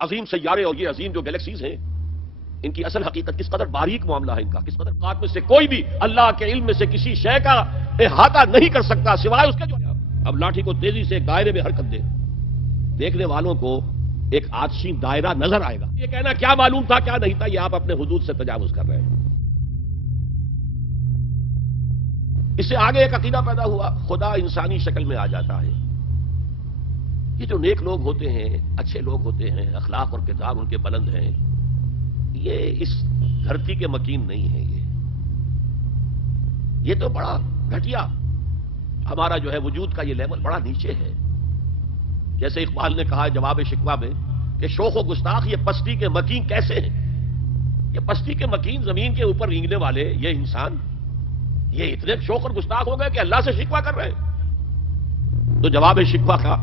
عظیم سیارے اور یہ عظیم جو گیلیکسیز ہیں، ان کی اصل حقیقت کس قدر باریک معاملہ ہے، ان کا کس قدر قات میں سے کوئی بھی اللہ کے علم میں سے کسی شے کا احاطہ نہیں کر سکتا سوائے اس کے جو اب لاٹھی کو تیزی سے ایک دائرے میں حرکت دے، دیکھنے والوں کو ایک آتشین دائرہ نظر آئے گا۔ یہ کہنا کیا معلوم تھا کیا نہیں تھا، یہ آپ اپنے حدود سے تجاوز کر رہے ہیں۔ اس سے آگے ایک عقیدہ پیدا ہوا، خدا انسانی شکل میں آ جاتا ہے۔ یہ جو نیک لوگ ہوتے ہیں، اچھے لوگ ہوتے ہیں، اخلاق اور کردار ان کے بلند ہیں، یہ اس دھرتی کے مکین نہیں ہیں۔ یہ تو بڑا گھٹیا ہمارا جو ہے وجود کا یہ لیول بڑا نیچے ہے۔ جیسے اقبال نے کہا جواب شکوہ میں کہ شوخ و گستاخ یہ پستی کے مکین کیسے ہیں؟ یہ پستی کے مکین زمین کے اوپر رینگنے والے یہ انسان، یہ اتنے شوخ اور گستاخ ہو گئے کہ اللہ سے شکوہ کر رہے ہیں۔ تو جواب شکوہ کا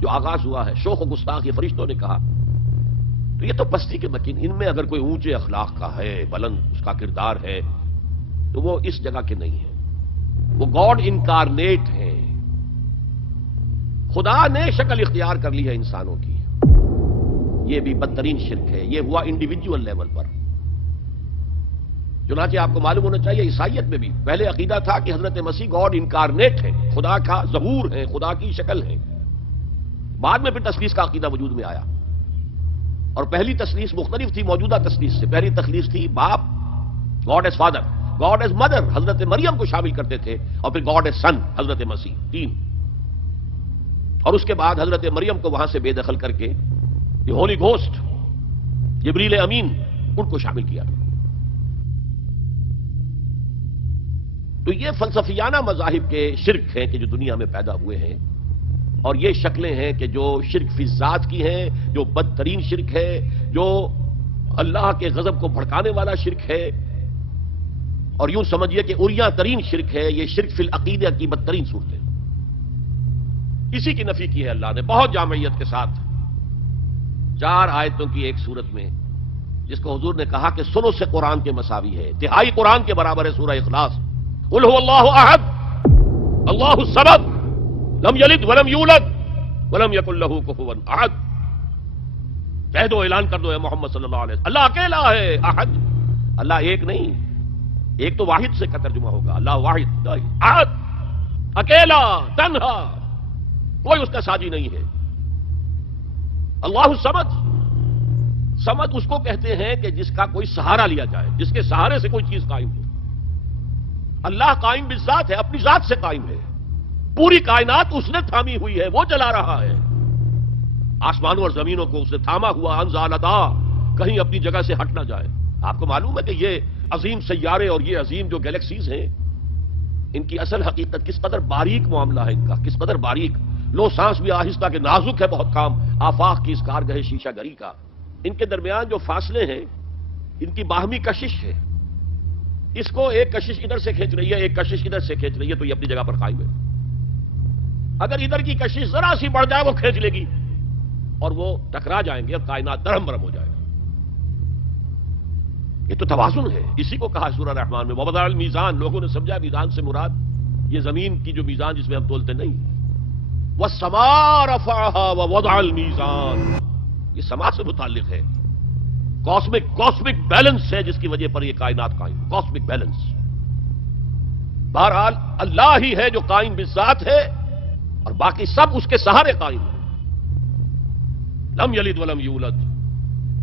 جو آغاز ہوا ہے، شوخ و گستاخ یہ فرشتوں نے کہا، تو یہ تو پستی کے مکین، ان میں اگر کوئی اونچے اخلاق کا ہے، بلند اس کا کردار ہے، تو وہ اس جگہ کے نہیں ہیں، وہ گاڈ انکارنیٹ ہیں۔ خدا نے شکل اختیار کر لی ہے انسانوں کی۔ یہ بھی بدترین شرک ہے، یہ ہوا انڈیویجول لیول پر۔ چنانچہ آپ کو معلوم ہونا چاہیے عیسائیت میں بھی پہلے عقیدہ تھا کہ حضرت مسیح گاڈ انکارنیٹ ہے، خدا کا ظہور ہے، خدا کی شکل ہے۔ بعد میں پھر تثلیث کا عقیدہ وجود میں آیا، اور پہلی تثلیث مختلف تھی موجودہ تثلیث سے۔ پہلی تثلیث تھی باپ، God as father, God as mother, حضرت مریم کو شامل کرتے تھے، اور پھر گاڈ ایز سن، حضرت مسیح، تین۔ اور اس کے بعد حضرت مریم کو وہاں سے بے دخل کر کے یہ ہولی گھوسٹ، جبریل امین، ان کو شامل کیا۔ تو یہ فلسفیانہ مذاہب کے شرک ہیں کہ جو دنیا میں پیدا ہوئے ہیں، اور یہ شکلیں ہیں کہ جو شرک فی ذات کی ہیں، جو بدترین شرک ہے، جو اللہ کے غضب کو بھڑکانے والا شرک ہے، اور یوں سمجھیے کہ اریاں ترین شرک ہے یہ شرک فی العقیدہ کی بدترین صورت ہے۔ اسی کی نفی کی ہے اللہ نے بہت جامعیت کے ساتھ 4 آیتوں کی ایک صورت میں، جس کو حضور نے کہا کہ سنو سے قرآن کے مساوی ہے، تہائی قرآن کے برابر ہے۔ سورہ اخلاص، قل هو اللہ احد اللہ الصمد لم یلد ولم یولد ولم یکن له کفوا احد۔ کہہ دو، اعلان کر دو اے محمد صلی اللہ علیہ وسلم، اللہ اکیلا ہے، احد، اللہ ایک نہیں، ایک تو واحد سے کا ترجمہ ہوگا، اللہ واحد، احد، اکیلا، تنہا، کوئی اس کا ساجی نہیں ہے۔ اللہ الصمد، صمد اس کو کہتے ہیں کہ جس کا کوئی سہارا لیا جائے، جس کے سہارے سے کوئی چیز قائم ہو۔ اللہ قائم بالذات ہے، اپنی ذات سے قائم ہے، پوری کائنات اس نے تھامی ہوئی ہے، وہ چلا رہا ہے۔ آسمانوں اور زمینوں کو اس نے تھاما ہوا، انزالدا، کہیں اپنی جگہ سے ہٹ نہ جائے۔ آپ کو معلوم ہے کہ یہ عظیم سیارے اور یہ عظیم جو گیلیکسیز ہیں، ان کی اصل حقیقت کس قدر باریک معاملہ ہے، ان کا کس قدر باریک، لو سانس بھی آہستہ کہ نازک ہے بہت کام، آفاق کی اس کارگہ شیشہ گری کا۔ ان کے درمیان جو فاصلے ہیں، ان کی باہمی کشش ہے، اس کو ایک کشش ادھر سے کھینچ رہی ہے، ایک کشش ادھر سے کھینچ رہی ہے، تو یہ اپنی جگہ پر قائم ہے۔ اگر ادھر کی کشش ذرا سی بڑھ جائے وہ کھینچ لے گی، اور وہ ٹکرا جائیں گے اور کائنات درہم برہم ہو جائے گا۔ یہ تو توازن ہے، اسی کو کہا سورہ رحمان میں ووضع المیزان۔ لوگوں نے سمجھا میزان سے مراد یہ زمین کی جو میزان جس میں ہم تولتے نہیں، والسماء رفعها ووضع المیزان، یہ سما سے متعلق ہے، کاسمک بیلنس ہے جس کی وجہ پر یہ کائنات قائم، کاسمک بیلنس۔ بہرحال اللہ ہی ہے جو قائم بالذات ہے، اور باقی سب اس کے سہارے قائم ہیں۔ لم یلد ولم یولد،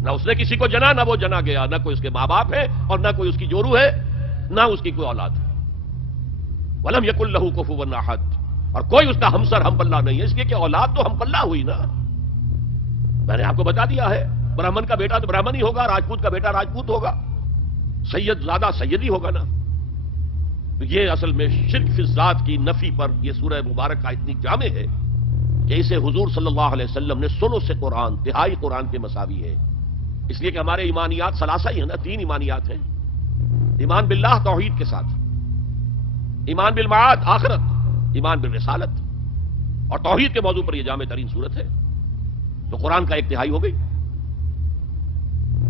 نہ اس نے کسی کو جنا، نہ وہ جنا گیا، نہ کوئی اس کے ماں باپ ہے، اور نہ کوئی اس کی جورو ہے، نہ اس کی کوئی اولاد ہے۔ ولم یکن لہ کفوا احد، اور کوئی اس کا ہمسر ہم پلہ نہیں ہے، اس لیے کہ اولاد تو ہم پلہ ہوئی نا۔ میں نے آپ کو بتا دیا ہے، برہمن کا بیٹا تو برہمن ہی ہوگا، راجپوت کا بیٹا راجپوت ہوگا، سید زادہ سیدی ہوگا نا۔ تو یہ اصل میں شرک فی الذات کی نفی پر یہ سورہ مبارک کا اتنی جامع ہے کہ اسے حضور صلی اللہ علیہ وسلم نے سنو سے قرآن، تہائی قرآن کے مساوی ہے۔ اس لیے کہ ہمارے ایمانیات ثلاثہ ہی ہیں نا، 3 ایمانیات ہیں، ایمان باللہ توحید کے ساتھ، ایمان بالمعاد آخرت، ایمان بالرسالت، اور توحید کے موضوع پر یہ جامع ترین صورت ہے، تو قرآن کا ایک تہائی ہو گئی۔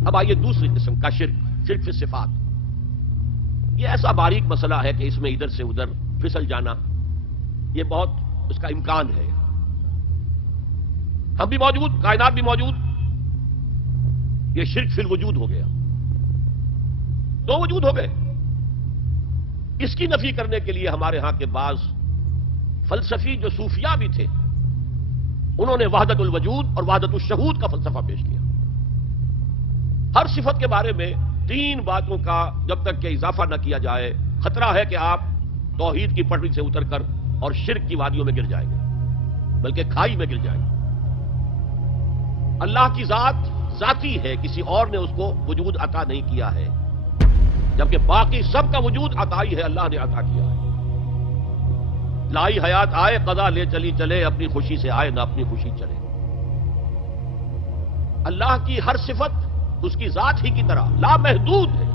اب آئیے دوسری قسم کا شرک، شرک فی الصفات۔ یہ ایسا باریک مسئلہ ہے کہ اس میں ادھر سے ادھر پھسل جانا یہ بہت اس کا امکان ہے۔ ہم بھی موجود، کائنات بھی موجود، یہ شرک فی الوجود ہو گیا. دو وجود ہو گئے. اس کی نفی کرنے کے لیے ہمارے ہاں کے بعض فلسفی جو صوفیاء بھی تھے انہوں نے وحدت الوجود اور وحدت الشہود کا فلسفہ پیش کیا. ہر صفت کے بارے میں تین باتوں کا جب تک کہ اضافہ نہ کیا جائے خطرہ ہے کہ آپ توحید کی پٹری سے اتر کر اور شرک کی وادیوں میں گر جائیں گے، بلکہ کھائی میں گر جائیں گے. اللہ کی ذات ذاتی ہے، کسی اور نے اس کو وجود عطا نہیں کیا ہے، جبکہ باقی سب کا وجود عطائی ہے، اللہ نے عطا کیا ہے. لائی حیات آئے قضا لے چلی چلے، اپنی خوشی سے آئے نہ اپنی خوشی چلے. اللہ کی ہر صفت اس کی ذات ہی کی طرح لامحدود ہے.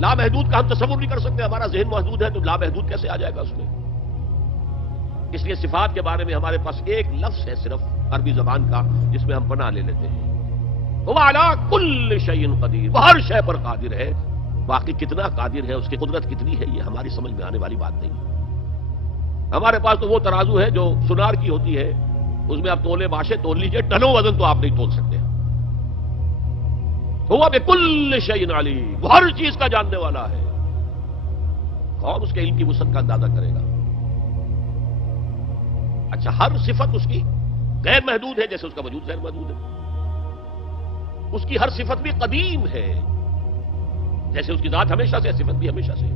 لامحدود کا ہم تصور نہیں کر سکتے، ہمارا ذہن محدود ہے تو لامحدود کیسے آ جائے گا اس میں. اس لیے صفات کے بارے میں ہمارے پاس ایک لفظ ہے صرف عربی زبان کا جس میں ہم پناہ لے لیتے ہیں، وہ علی کل شیء قدیر، وہ ہر شے پر قادر ہے. باقی کتنا قادر ہے، اس کی قدرت کتنی ہے، یہ ہماری سمجھ میں آنے والی بات نہیں ہے. ہمارے پاس تو وہ ترازو ہے جو سونار کی ہوتی ہے، اس میں آپ تولے ماشے تول لیجئے، ٹنوں وزن تو آپ نہیں تول سکتے. ہوا بکل شیء علیم، وہ ہر چیز کا جاننے والا ہے. کون اس کے علم کی وسعت کا اندازہ کرے گا؟ اچھا، ہر صفت اس کی غیر محدود ہے، جیسے اس کا وجود غیر محدود ہے. اس کی ہر صفت بھی قدیم ہے، جیسے اس کی ذات ہمیشہ سے، صفت بھی ہمیشہ سے.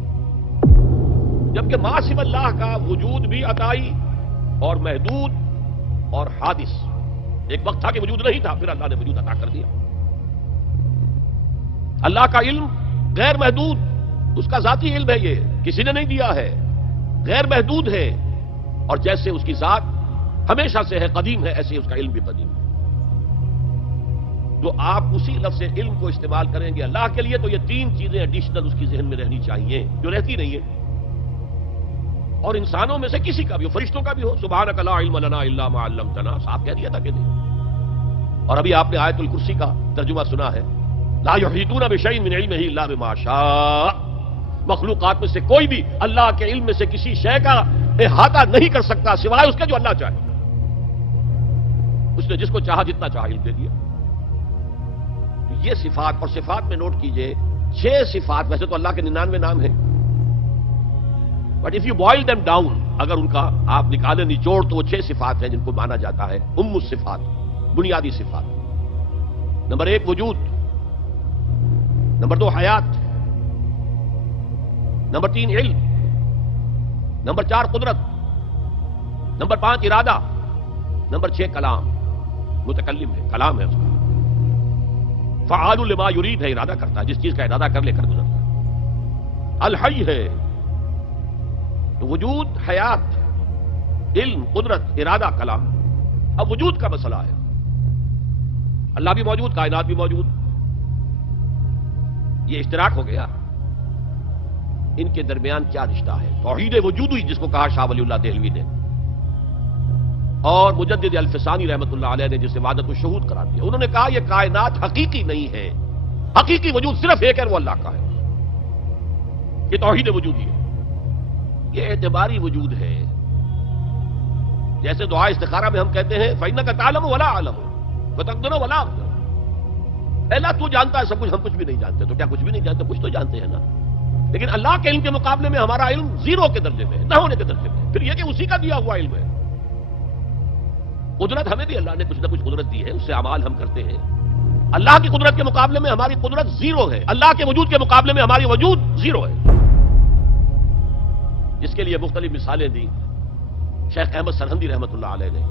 جبکہ ما سوی اللہ کا وجود بھی عطائی اور محدود اور حادث. ایک وقت تھا کہ وجود نہیں تھا، پھر اللہ نے وجود عطا کر دیا. اللہ کا علم غیر محدود، اس کا ذاتی علم ہے، یہ کسی نے نہیں دیا ہے، غیر محدود ہے. اور جیسے اس کی ذات ہمیشہ سے ہے، قدیم ہے، ایسے اس کا علم بھی قدیم ہے. تو آپ اسی لفظ علم کو استعمال کریں گے اللہ کے لیے تو یہ تین چیزیں ایڈیشنل اس کی ذہن میں رہنی چاہیے، جو رہتی نہیں ہے. اور انسانوں میں سے کسی کا بھی ہو، فرشتوں کا بھی ہو، سبحانک لا علم لنا الا ما علمتنا، صاحب کہہ دیا تھا کہ نہیں. اور ابھی آپ نے آیت الکرسی کا ترجمہ سنا ہے، لا یحیطون بشیء من علمہ الا بما شاء. مخلوقات میں سے کوئی بھی اللہ کے علم میں سے کسی شے کا احاطہ نہیں کر سکتا سوائے اس کے جو اللہ چاہے. اس نے جس کو چاہا جتنا چاہا علم دے دیا. یہ صفات، اور صفات میں نوٹ کیجئے 6 صفات، ویسے تو اللہ کے 99 نام ہیں، but if you boil them down, اگر ان کا آپ نکالیں نچوڑ تو وہ 6 صفات ہیں جن کو مانا جاتا ہے ام الصفات، بنیادی صفات. نمبر 1 وجود، نمبر 2 حیات، نمبر 3 علم، نمبر 4 قدرت، نمبر 5 ارادہ، نمبر 6 کلام. متکلم ہے، کلام ہے اس کا. فعال لما یرید ہے، ارادہ کرتا ہے، جس چیز کا ارادہ کر لے کر گزرتا ہے. الحی ہے. تو وجود، حیات، علم، قدرت، ارادہ، کلام. اب وجود کا مسئلہ ہے. اللہ بھی موجود، کائنات بھی موجود، یہ اشتراک ہو گیا. ان کے درمیان کیا رشتہ ہے؟ توحید وجود ہوئی جس کو کہا شاہ ولی اللہ دہلوی نے، اور مجدد الفسانی رحمت اللہ علیہ نے جسے وحدت الشہود قرار دیا. انہوں نے کہا یہ کائنات حقیقی نہیں ہے، حقیقی وجود صرف ایک ہے، وہ اللہ کا ہے. یہ توحید وجود ہی ہے. یہ اعتباری وجود ہے. جیسے دعا استخارہ میں ہم کہتے ہیں فَإِنَّكَ تَعْلَمُ وَلَا أَعْلَمُ وَتَقْدِرُ وَلَا أَقْدِرُ. اللہ تو جانتا ہے سب کچھ، ہم کچھ بھی نہیں جانتے. تو کیا کچھ بھی نہیں جانتے؟ کچھ تو جانتے ہیں نا. لیکن اللہ کے علم کے مقابلے میں ہمارا علم 0 کے درجے میں ہے، نہ ہونے کے درجے میں. پھر یہ کہ اسی کا دیا ہوا علم ہے. قدرت ہمیں بھی اللہ نے کچھ نہ کچھ قدرت دی ہے، اس سے اعمال ہم کرتے ہیں. اللہ کی قدرت کے مقابلے میں ہماری قدرت 0 ہے، اللہ کے وجود کے مقابلے میں ہماری وجود 0 ہے. جس کے لیے مختلف مثالیں دی شیخ احمد سرہندی رحمت اللہ علیہ نے،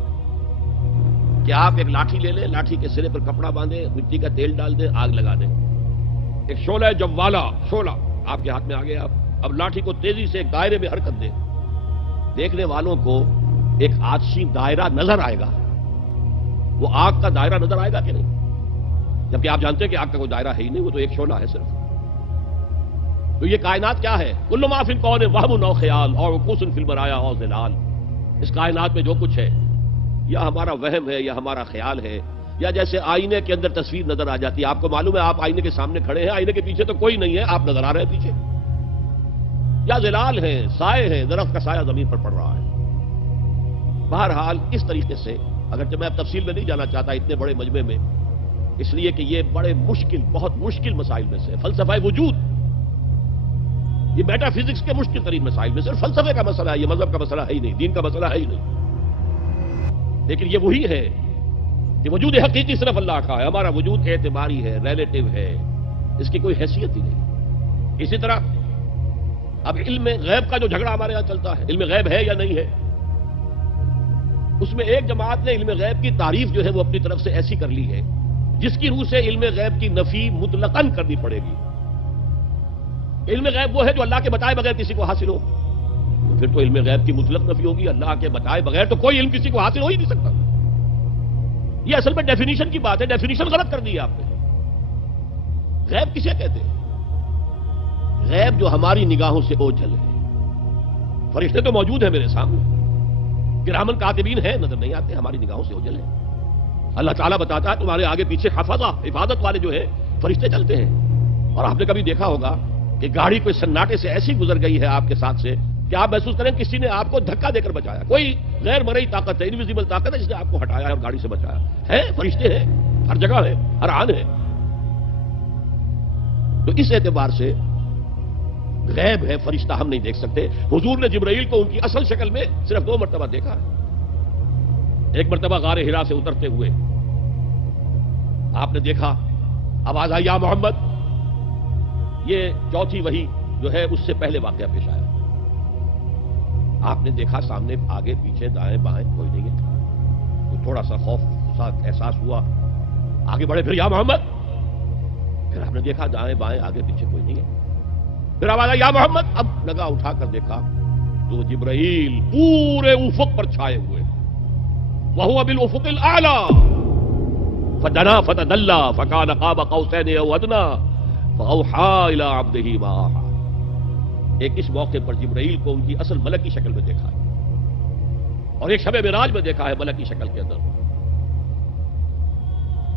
کہ آپ ایک لاٹھی لے لیں، لاٹھی کے سرے پر کپڑا باندھیں، مٹی کا تیل ڈال دیں، آگ لگا دیں. ایک شعلہ جوالا، شعلہ آپ کے ہاتھ میں آ گیا. اب لاٹھی کو تیزی سے ایک دائرے میں حرکت دیں. دیکھنے والوں کو ایک آتشی دائرہ نظر آئے گا، وہ آگ کا دائرہ نظر آئے گا کہ نہیں؟ جبکہ آپ جانتے ہیں کہ آگ کا کوئی دائرہ ہے ہی نہیں، وہ تو ایک شعلہ ہے صرف. تو یہ کائنات کیا ہے؟ کل ما فی الکون وہم او خیال اور وقوس فی البرایا اور ظلال. اس کائنات میں جو کچھ ہے یا ہمارا وہم ہے یا ہمارا خیال ہے، یا جیسے آئینے کے اندر تصویر نظر آ جاتی ہے. آپ کو معلوم ہے آپ آئینے کے سامنے کھڑے ہیں، آئینے کے پیچھے تو کوئی نہیں ہے، آپ نظر آ رہے ہیں پیچھے. یا ظلال ہیں، سائے ہیں، درخت کا سایہ زمین پر پڑ رہا ہے. بہرحال اس طریقے سے، اگرچہ میں اب تفصیل میں نہیں جانا چاہتا اتنے بڑے مجمع میں، اس لیے کہ یہ بڑے مشکل، بہت مشکل مسائل میں سے فلسفہ وجود، یہ میٹا فزکس کے مشکل ترین مسائل میں سے، فلسفے کا مسئلہ ہے، یہ مذہب کا مسئلہ ہے ہی نہیں، دین کا مسئلہ ہے ہی نہیں، لیکن یہ وہی ہے کہ وجود حقیقی صرف اللہ کا ہے، ہمارا وجود اعتباری ہے، ریلیٹو ہے، اس کی کوئی حیثیت ہی نہیں۔ اسی طرح اب علم غیب کا جو جھگڑا ہمارے یہاں چلتا ہے، علم غیب ہے یا نہیں ہے، اس میں ایک جماعت نے علم غیب کی تعریف جو ہے وہ اپنی طرف سے ایسی کر لی ہے جس کی روح سے علم غیب کی نفی مطلقاً کرنی پڑے گی۔ علم غیب وہ ہے جو اللہ کے بتائے بغیر کسی کو حاصل ہو، تو پھر تو علم غیب کی مطلق نفی ہوگی، اللہ کے بتائے بغیر تو کوئی علم کسی کو حاصل ہو ہی نہیں سکتا۔ یہ اصل میں ڈیفینیشن کی بات ہے، ڈیفینیشن غلط کر دی ہے آپ نے۔ غیب کسے کہتے ہیں؟ غیب جو ہماری نگاہوں سے اوجھل ہے۔ فرشتے تو موجود ہیں میرے سامنے، کرامن کاتبین ہیں، نظر نہیں آتے، ہماری نگاہوں سے اوجھل ہے۔ اللہ تعالیٰ بتاتا ہے تمہارے آگے پیچھے حفاظت والے جو ہے فرشتے چلتے ہیں۔ اور آپ نے کبھی دیکھا ہوگا کہ گاڑی کوئی سناٹے سے ایسی گزر گئی ہے آپ کے ساتھ سے کہ آپ محسوس کریں کسی نے آپ کو دھکا دے کر بچایا، کوئی غیر مرئی طاقت ہے، انویزیبل طاقت ہے جس نے آپ کو ہٹایا اور گاڑی سے بچایا ہے۔ فرشتے ہیں، ہر جگہ ہے، ہر آن ہے۔ تو اس اعتبار سے غیب ہے، فرشتہ ہم نہیں دیکھ سکتے۔ حضور نے جبرائیل کو ان کی اصل شکل میں صرف 2 مرتبہ دیکھا ہے۔ ایک مرتبہ غار حرا سے اترتے ہوئے آپ نے دیکھا، آواز آئی یا محمد، یہ چوتھی وحی جو ہے اس سے پہلے واقعہ پیش آیا۔ آپ نے دیکھا سامنے آگے پیچھے دائیں بائیں کوئی نہیں ہے، تو تھوڑا سا خوف سا احساس ہوا، آگے بڑھے، پھر یا محمد، پھر آپ نے دیکھا دائیں بائیں آگے پیچھے کوئی نہیں ہے، پھر آواز آئی یا محمد۔ اب نگاہ اٹھا کر دیکھا تو جبرائیل پورے افق پر چھائے ہوئے، وَهُوَ بِالْأُفُقِ الْأَعْلَى فَدَنَا فَتَدَلَّى فَكَانَ قَابَ قَوْسَيْنِ أَوْ أَدْنَىٰ فَأَوْحَىٰ إِلَىٰ عَبْدِهِ مَا أَوْحَىٰ۔ ایک اس موقع پر جبرائیل کو ان کی اصل ملکی شکل میں دیکھا ہے، اور ایک شب معراج میں دیکھا ہے ملکی شکل کے اندر۔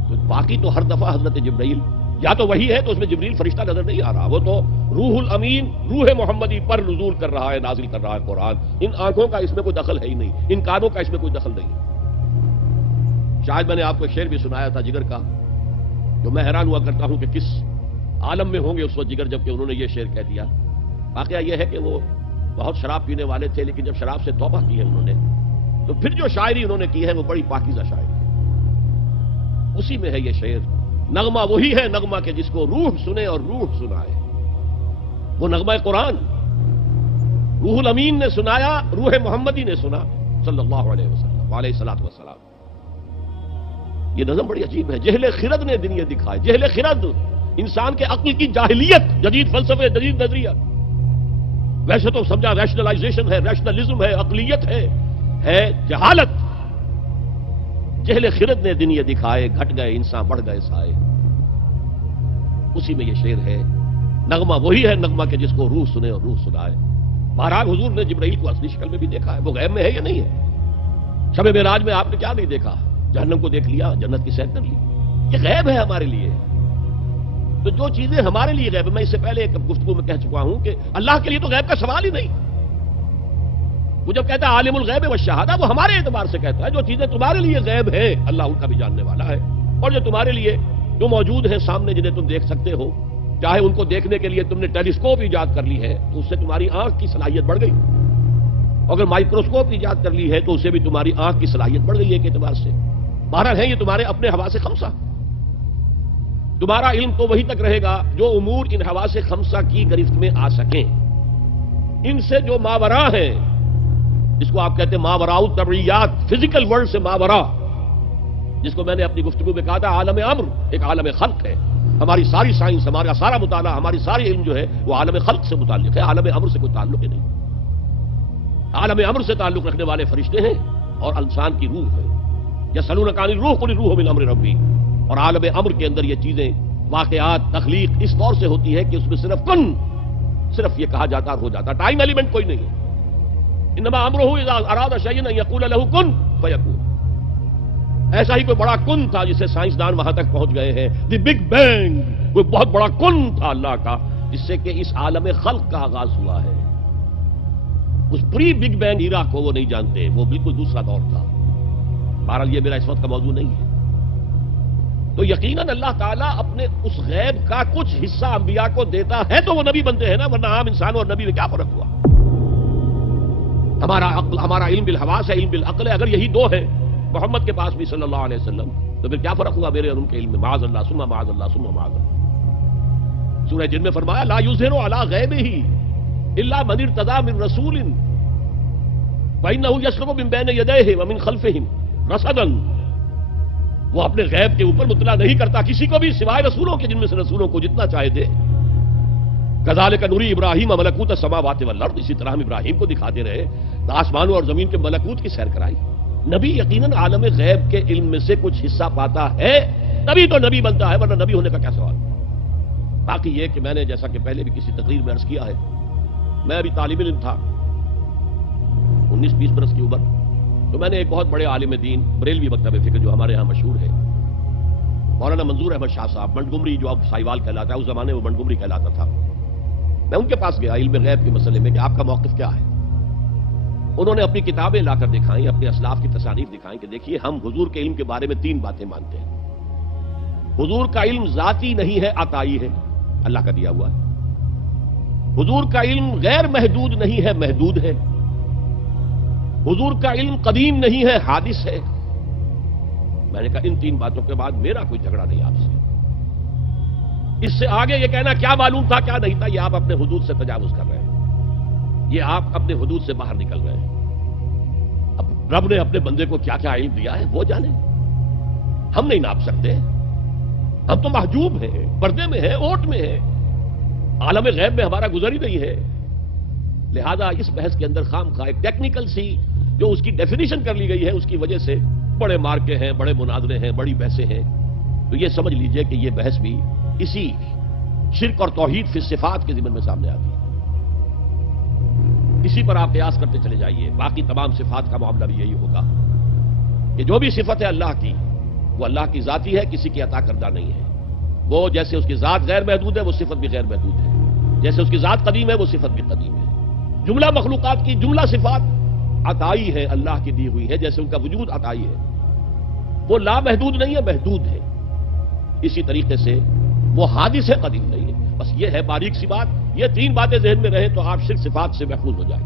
تو باقی تو ہر دفعہ حضرت جبرائیل یا تو وہی ہے تو اس میں جبریل فرشتہ نظر نہیں آ رہا، وہ تو روح الامین، روح محمدی پر نزول کر رہا ہے، نازل کر رہا ہے قرآن۔ ان آنکھوں کا اس میں کوئی دخل ہے ہی نہیں، ان کانوں کا اس میں کوئی دخل نہیں۔ شاید میں نے آپ کو شعر بھی سنایا تھا جگر کا، جو میں حیران ہوا کرتا ہوں کہ کس عالم میں ہوں گے اس وقت جگر جبکہ انہوں نے یہ شعر کہہ دیا۔ واقعہ یہ ہے کہ وہ بہت شراب پینے والے تھے، لیکن جب شراب سے توبہ کی ہے انہوں نے تو پھر جو شاعری انہوں نے کی ہے وہ بڑی پاکیزہ شاعری ہے۔ اسی میں ہے یہ شعر، نغمہ وہی ہے نغمہ کہ جس کو روح سنے اور روح سنائے، وہ نغمہ قرآن روح الامین نے سنایا، روح محمدی نے سنا صلی اللہ علیہ وسلم علیہ الصلوۃ والسلام۔ یہ نظم بڑی عجیب ہے، جہل خرد نے دنیا دکھائے۔ جہل خرد انسان کے عقل کی جاہلیت، جدید فلسفے، جدید نظریہ، ویسے تو سمجھا ریشنلائزیشن ہے، ریشنلزم ہے، عقلیت ہے جہالت۔ جہل خرد نے دن یہ دکھائے، گھٹ گئے انسان بڑھ گئے سائے۔ اسی میں یہ شعر ہے، نغمہ وہی ہے نغمہ کہ جس کو روح سنے اور روح سنائے۔ بہرحال حضور نے جبرائیل کو اصلی شکل میں بھی دیکھا ہے، وہ غیب میں ہے یا نہیں ہے؟ شب معراج میں آپ نے کیا نہیں دیکھا؟ جہنم کو دیکھ لیا، جنت کی سیر کر لی۔ یہ غیب ہے ہمارے لیے۔ تو جو چیزیں ہمارے لیے غیب ہے، میں اس سے پہلے ایک گفتگو میں کہہ چکا ہوں کہ اللہ کے لیے تو غیب کا سوال ہی نہیں۔ وہ جب کہتا ہے عالم الغیب والشہادہ، وہ ہمارے اعتبار سے کہتا ہے جو چیزیں تمہارے لیے غیب ہے اللہ ان کا بھی جاننے والا ہے، اور جو تمہارے لیے جو موجود ہیں سامنے جنہیں تم دیکھ سکتے ہو، چاہے ان کو دیکھنے کے لیے تم نے ٹیلیسکوپ ایجاد کر لی ہے تو اس سے تمہاری آنکھ کی صلاحیت بڑھ گئی، اگر مائکروسکوپ ایجاد کر لی ہے تو اس سے بھی تمہاری آنکھ کی صلاحیت بڑھ گئی ایک اعتبار سے۔ بہرحال ہے یہ تمہارے اپنے حواس خمسہ۔ تمہارا علم تو وہی تک رہے گا جو امور ان حواس خمسہ کی گرفت میں آ سکیں، ان سے جو ماورا ہیں، جس کو آپ کہتے ہیں ماورا الطبعیات، فزیکل ورلڈ سے ماورا، جس کو میں نے اپنی گفتگو میں کہا تھا عالم امر ایک عالم خلق ہے۔ ہماری ساری سائنس، ہمارا سارا مطالعہ، ہماری ساری علم جو ہے وہ عالم خلق سے متعلق ہے، عالم امر سے کوئی تعلق ہی نہیں۔ عالم امر سے تعلق رکھنے والے فرشتے ہیں اور انسان کی روح ہے، یسألونک عن الروح قل الروح من امر ربی۔ اور عالم امر کے اندر یہ چیزیں، واقعات، تخلیق اس طور سے ہوتی ہے کہ اس میں صرف کن، صرف یہ کہا جاتا ہو جاتا، ٹائم ایلیمنٹ کوئی نہیں ہے۔ انما امرہ اذا اراد شیئا ان یقول له کن فیکون۔ ایسا ہی کوئی بڑا کن تھا جسے سائنسدان وہاں تک پہنچ گئے ہیں، دی بگ بینگ، کوئی بہت بڑا کن تھا اللہ کا جس سے کہ اس عالم خلق کا آغاز ہوا ہے۔ اس پری بگ بینگ ایرا کو وہ نہیں جانتے، وہ بالکل دوسرا دور تھا۔ بہرحال یہ میرا اس وقت کا موضوع نہیں ہے۔ تو تو یقیناً اللہ تعالیٰ اپنے اس غیب کا کچھ حصہ انبیاء کو دیتا ہے تو وہ نبی بنتے ہیں نا، ورنہ عام انسان اور نبی میں کیا فرق ہوا؟ ہمارا علم بالحواس ہے، علم بالعقل ہے، اگر یہی دو ہیں محمد کے پاس بھی صلی اللہ علیہ وسلم، تو پھر کیا فرق ہوا میرے اور ان کے علم میں؟ معاذ اللہ ثم معاذ اللہ ثم معاذ اللہ۔ سورہ جن میں فرمایا لا یظہر علی غیبہ الا من ارتضی من رسول فإنہ یسلک من بین یدیہ ومن خلفہ رصدا، وہ اپنے غیب کے اوپر مطلع نہیں کرتا کسی کو بھی سوائے رسولوں کے، جن میں سے رسولوں کو جتنا چاہے دے۔ کذالک نری ابراہیم ملکوت السماوات والارض، اسی طرح ہم ابراہیم کو دکھاتے رہے آسمانوں اور زمین کے ملکوت کی سیر کرائی۔ نبی یقیناً عالم غیب کے علم میں سے کچھ حصہ پاتا ہے، تبھی تو نبی بنتا ہے، ورنہ نبی ہونے کا کیا سوال؟ باقی یہ کہ میں نے جیسا کہ پہلے بھی کسی تقریر میں عرض کیا ہے، میں ابھی طالب علم تھا 19-20 برس کی عمر، تو میں نے ایک بہت بڑے عالم دین بریلوی مکتب فکر جو ہمارے ہاں مشہور ہے، مولانا منظور احمد شاہ صاحب منٹگمری، جو اب سائیوال کہلاتا ہے، اس زمانے میں منٹگمری کہلاتا تھا، میں ان کے پاس گیا علم غیب کے مسئلے میں کہ آپ کا موقف کیا ہے؟ انہوں نے اپنی کتابیں لا کر دکھائیں، اپنے اسلاف کی تصانیف دکھائیں کہ دیکھیے ہم حضور کے علم کے بارے میں 3 باتیں مانتے ہیں۔ حضور کا علم ذاتی نہیں ہے، عطائی ہے، اللہ کا دیا ہوا ہے۔ حضور کا علم غیر محدود نہیں ہے، محدود ہے۔ حضور کا علم قدیم نہیں ہے، حادث ہے۔ میں نے کہا ان 3 باتوں کے بعد میرا کوئی جھگڑا نہیں آپ سے، اس سے آگے یہ کہنا کیا معلوم تھا کیا نہیں تھا، یہ آپ اپنے حدود سے تجاوز کر رہے ہیں، یہ آپ اپنے حدود سے باہر نکل رہے ہیں۔ اب رب نے اپنے بندے کو کیا کیا علم دیا ہے وہ جانے، ہم نہیں ناپ سکتے، ہم تو محجوب ہیں، پردے میں ہیں، اوٹ میں ہیں، عالم غیب میں ہمارا گزر ہی نہیں ہے۔ لہذا اس بحث کے اندر خام خواہ ایک ٹیکنیکل سی جو اس کی ڈیفینیشن کر لی گئی ہے، اس کی وجہ سے بڑے مارکے ہیں، بڑے مناظرے ہیں، بڑی بحثیں ہیں، تو یہ سمجھ لیجئے کہ یہ بحث بھی اسی شرک اور توحید فی الصفات کے ضمن میں سامنے آتی ہے۔ اسی پر آپ قیاس کرتے چلے جائیے، باقی تمام صفات کا معاملہ بھی یہی ہوگا کہ جو بھی صفت ہے اللہ کی، وہ اللہ کی ذاتی ہے، کسی کی عطا کردہ نہیں ہے۔ وہ جیسے اس کی ذات غیر محدود ہے، وہ صفت بھی غیر محدود ہے، جیسے اس کی ذات قدیم ہے، وہ صفت بھی قدیم ہے۔ جملہ مخلوقات کی جملہ صفات عطائی ہے، اللہ کی دی ہوئی ہے، جیسے ان کا وجود عطائی ہے، وہ لا محدود نہیں ہے، محدود ہے۔ اسی طریقے سے وہ حادث ہے، قدیم نہیں ہے۔ بس یہ ہے باریک سی بات، یہ 3 باتیں ذہن میں رہیں تو آپ شرک صفات سے محفوظ ہو جائیں۔